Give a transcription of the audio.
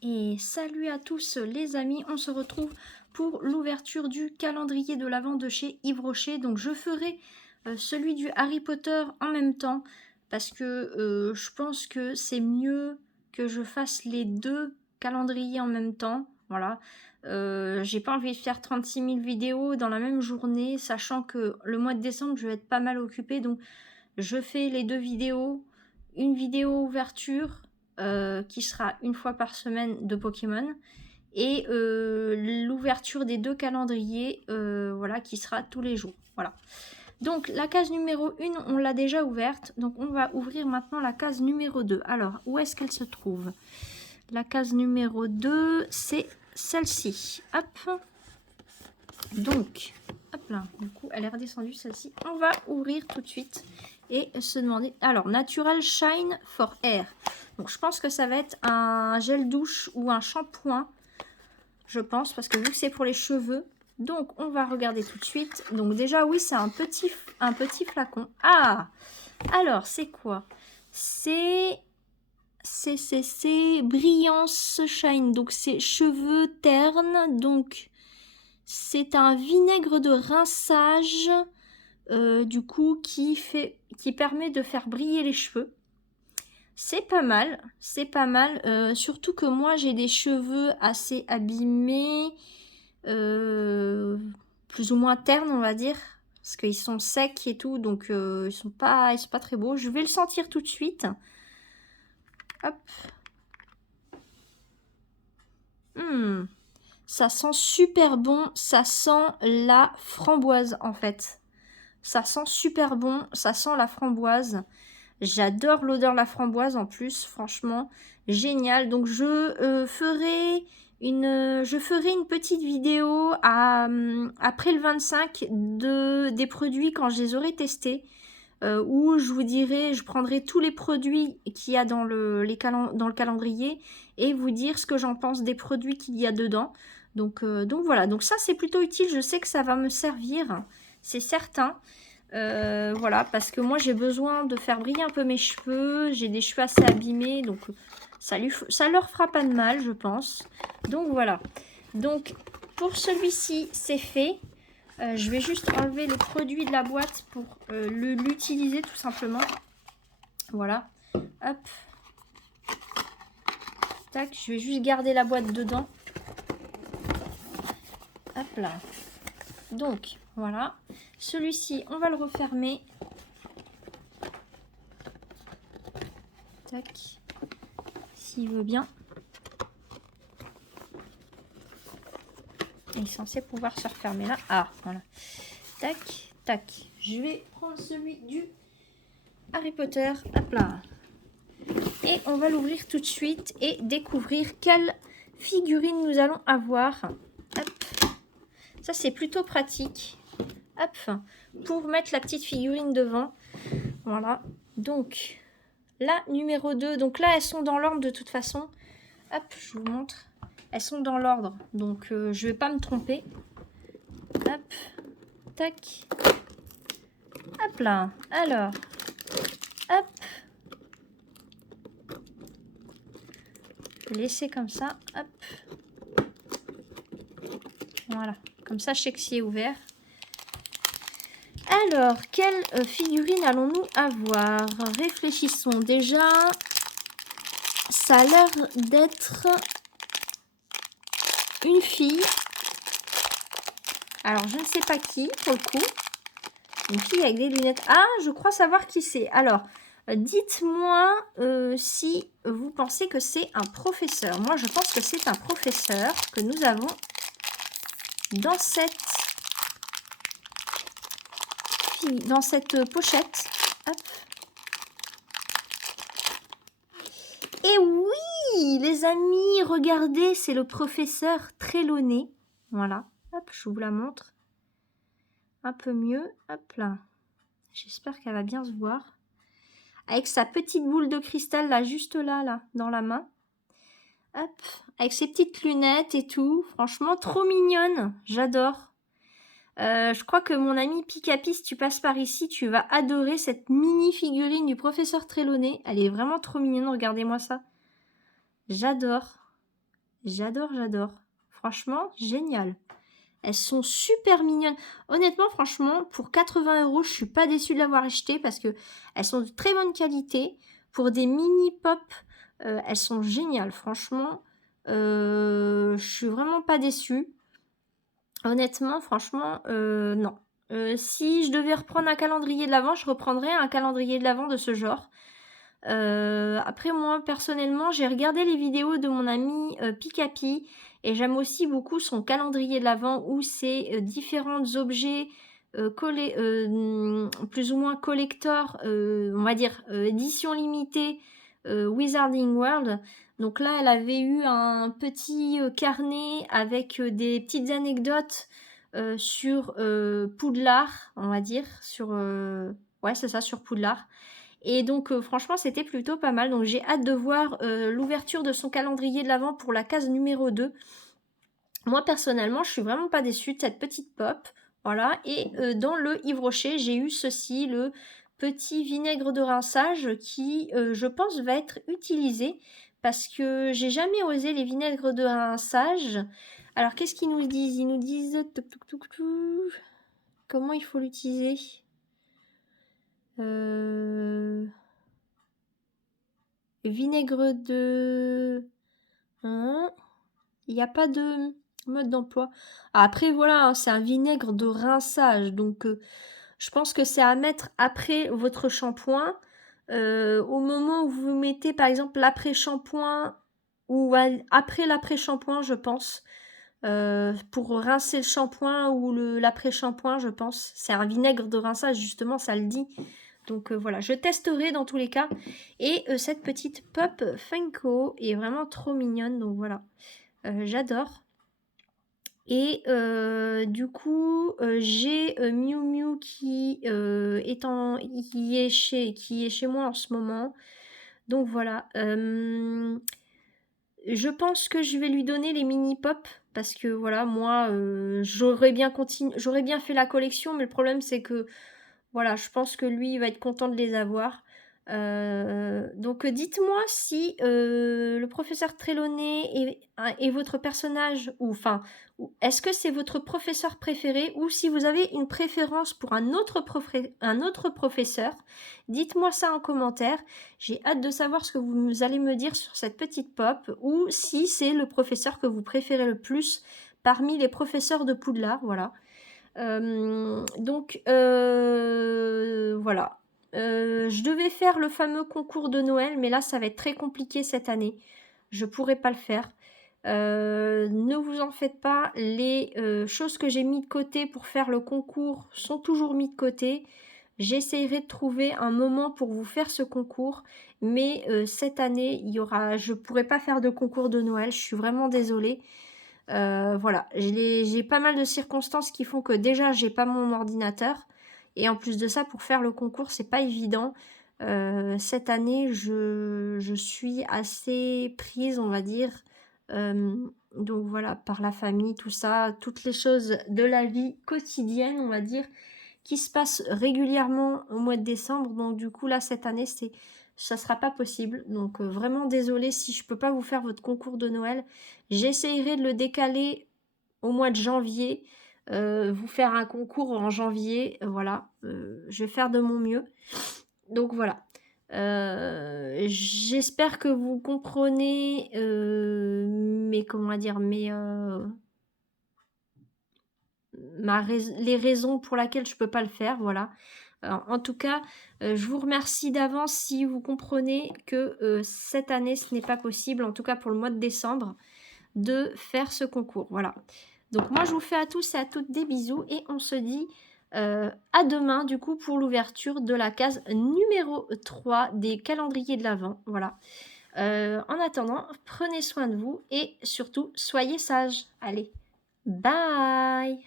Et salut à tous les amis, on se retrouve pour l'ouverture du calendrier de l'Avent de chez Yves Rocher. Donc je ferai celui du Harry Potter en même temps parce que je pense que c'est mieux que je fasse les deux calendriers en même temps. Voilà. J'ai pas envie de faire 36 000 vidéos dans la même journée, sachant que le mois de décembre je vais être pas mal occupée. Donc je fais les deux vidéos, une vidéo ouverture qui sera une fois par semaine de Pokémon et l'ouverture des deux calendriers voilà, qui sera tous les jours. Voilà. Donc la case numéro 1, on l'a déjà ouverte. Donc on va ouvrir maintenant la case numéro 2. Alors, où est-ce qu'elle se trouve? La case numéro 2, c'est celle-ci. Hop. Donc, hop là. Du coup, elle est redescendue celle-ci. On va ouvrir tout de suite et se demander... Alors, Natural Shine for Hair. Donc, je pense que ça va être un gel douche ou un shampoing. Je pense, parce que vu que c'est pour les cheveux. Donc, on va regarder tout de suite. Donc, déjà, oui, c'est un petit flacon. Ah! Alors, c'est quoi? C'est Brillance Shine. Donc, c'est cheveux ternes. Donc, c'est un vinaigre de rinçage. Du coup, qui permet de faire briller les cheveux. C'est pas mal, surtout que moi j'ai des cheveux assez abîmés, plus ou moins ternes on va dire, parce qu'ils sont secs et tout, donc ils sont pas très beaux. Je vais le sentir tout de suite. Hop. Ça sent super bon, ça sent la framboise en fait. Ça sent super bon, ça sent la framboise. J'adore l'odeur de la framboise en plus, franchement, génial. Donc je ferai une petite vidéo après le 25 des produits quand je les aurai testés. Où je vous dirai, je prendrai tous les produits qu'il y a dans le calendrier et vous dire ce que j'en pense des produits qu'il y a dedans. Donc voilà, donc ça c'est plutôt utile, je sais que ça va me servir, c'est certain. Voilà, parce que moi j'ai besoin de faire briller un peu mes cheveux, j'ai des cheveux assez abîmés, donc ça leur fera pas de mal, je pense. Donc voilà. Donc pour celui-ci, c'est fait. Je vais juste enlever le produit de la boîte pour l'utiliser tout simplement. Voilà. Hop. Tac, je vais juste garder la boîte dedans. Hop là. Donc, voilà. Celui-ci, on va le refermer. Tac. S'il veut bien. Il est censé pouvoir se refermer là. Ah, voilà. Tac, tac. Je vais prendre celui du Harry Potter. Hop là. Et on va l'ouvrir tout de suite et découvrir quelle figurine nous allons avoir. Hop. Ça, c'est plutôt pratique. Hop. Pour mettre la petite figurine devant. Voilà. Donc, la numéro 2. Donc là, elles sont dans l'ordre de toute façon. Hop, je vous montre. Elles sont dans l'ordre. Donc, je vais pas me tromper. Hop. Tac. Hop là. Alors. Hop. Je vais laisser comme ça. Hop. Voilà. Comme ça, je sais que c'est ouvert. Alors, quelle figurine allons-nous avoir? Réfléchissons. Déjà, ça a l'air d'être une fille. Alors, je ne sais pas qui, pour le coup. Une fille avec des lunettes. Ah, je crois savoir qui c'est. Alors, dites-moi si vous pensez que c'est un professeur. Moi, je pense que c'est un professeur que nous avons dans cette pochette. Hop. Et oui, les amis, regardez, c'est le professeur Trelawney. Voilà. Hop, je vous la montre. Un peu mieux. Hop là. J'espère qu'elle va bien se voir. Avec sa petite boule de cristal là, juste là, dans la main. Hop. Avec ses petites lunettes et tout. Franchement, trop mignonne. J'adore. Je crois que mon ami Picapi, si tu passes par ici, tu vas adorer cette mini figurine du professeur Trelawney. Elle est vraiment trop mignonne, regardez-moi ça. J'adore. J'adore, j'adore. Franchement, génial. Elles sont super mignonnes. Honnêtement, franchement, pour 80 euros, je suis pas déçue de l'avoir acheté parce que elles sont de très bonne qualité. Pour des mini pop, elles sont géniales. Franchement, je suis vraiment pas déçue. Honnêtement, franchement, non. Si je devais reprendre un calendrier de l'Avent, je reprendrais un calendrier de l'Avent de ce genre. Après moi, personnellement, j'ai regardé les vidéos de mon ami Pikapi et j'aime aussi beaucoup son calendrier de l'Avent où c'est différents objets plus ou moins collector, on va dire édition limitée Wizarding World. Donc là, elle avait eu un petit carnet avec des petites anecdotes sur Poudlard, on va dire, sur ouais, c'est ça, sur Poudlard. Et donc franchement, c'était plutôt pas mal. Donc j'ai hâte de voir l'ouverture de son calendrier de l'Avent pour la case numéro 2. Moi personnellement, je suis vraiment pas déçue de cette petite pop. Voilà. Et dans le Yves Rocher, j'ai eu ceci, le petit vinaigre de rinçage qui, je pense, va être utilisé parce que j'ai jamais osé les vinaigres de rinçage. Alors qu'est-ce qu'ils nous disent? Ils nous disent comment il faut l'utiliser. Vinaigre de... Hein, il n'y a pas de mode d'emploi. Après, voilà, hein, c'est un vinaigre de rinçage. Donc, je pense que c'est à mettre après votre shampoing. Au moment où vous mettez, par exemple, l'après-shampoing ou après l'après-shampoing, je pense. Pour rincer le shampoing ou l'après-shampoing, je pense. C'est un vinaigre de rinçage, justement, ça le dit. Donc voilà, je testerai dans tous les cas. Et cette petite pop Funko est vraiment trop mignonne. Donc voilà, j'adore. Et du coup, j'ai Miu Miu qui est chez moi en ce moment. Donc voilà. Je pense que je vais lui donner les mini pop parce que voilà, moi, j'aurais bien fait la collection, mais le problème c'est que voilà, je pense que lui, il va être content de les avoir. Donc dites-moi si le professeur Trelawney est votre personnage, ou enfin, est-ce que c'est votre professeur préféré, ou si vous avez une préférence pour un autre professeur. Dites-moi ça en commentaire. J'ai hâte de savoir ce que vous allez me dire sur cette petite pop, ou si c'est le professeur que vous préférez le plus parmi les professeurs de Poudlard, voilà. Donc voilà. Je devais faire le fameux concours de Noël, mais là ça va être très compliqué cette année. Je pourrais pas le faire. Ne vous en faites pas, les choses que j'ai mis de côté pour faire le concours sont toujours mis de côté. J'essayerai de trouver un moment pour vous faire ce concours, mais cette année, je pourrai pas faire de concours de Noël. Je suis vraiment désolée. Voilà, j'ai pas mal de circonstances qui font que déjà j'ai pas mon ordinateur et en plus de ça pour faire le concours c'est pas évident. Cette année je suis assez prise on va dire. Donc voilà, par la famille, tout ça, toutes les choses de la vie quotidienne on va dire qui se passent régulièrement au mois de décembre. Donc du coup là cette année ça sera pas possible. Donc vraiment désolée si je peux pas vous faire votre concours de Noël. J'essayerai de le décaler au mois de janvier. Vous faire un concours en janvier. Voilà. Je vais faire de mon mieux. Donc voilà. J'espère que vous comprenez les raisons pour lesquelles je peux pas le faire. Voilà. Alors, en tout cas, je vous remercie d'avance si vous comprenez que cette année, ce n'est pas possible, en tout cas pour le mois de décembre, de faire ce concours. Voilà. Donc moi, je vous fais à tous et à toutes des bisous et on se dit à demain, du coup, pour l'ouverture de la case numéro 3 des calendriers de l'Avent. Voilà. En attendant, prenez soin de vous et surtout, soyez sages. Allez, bye!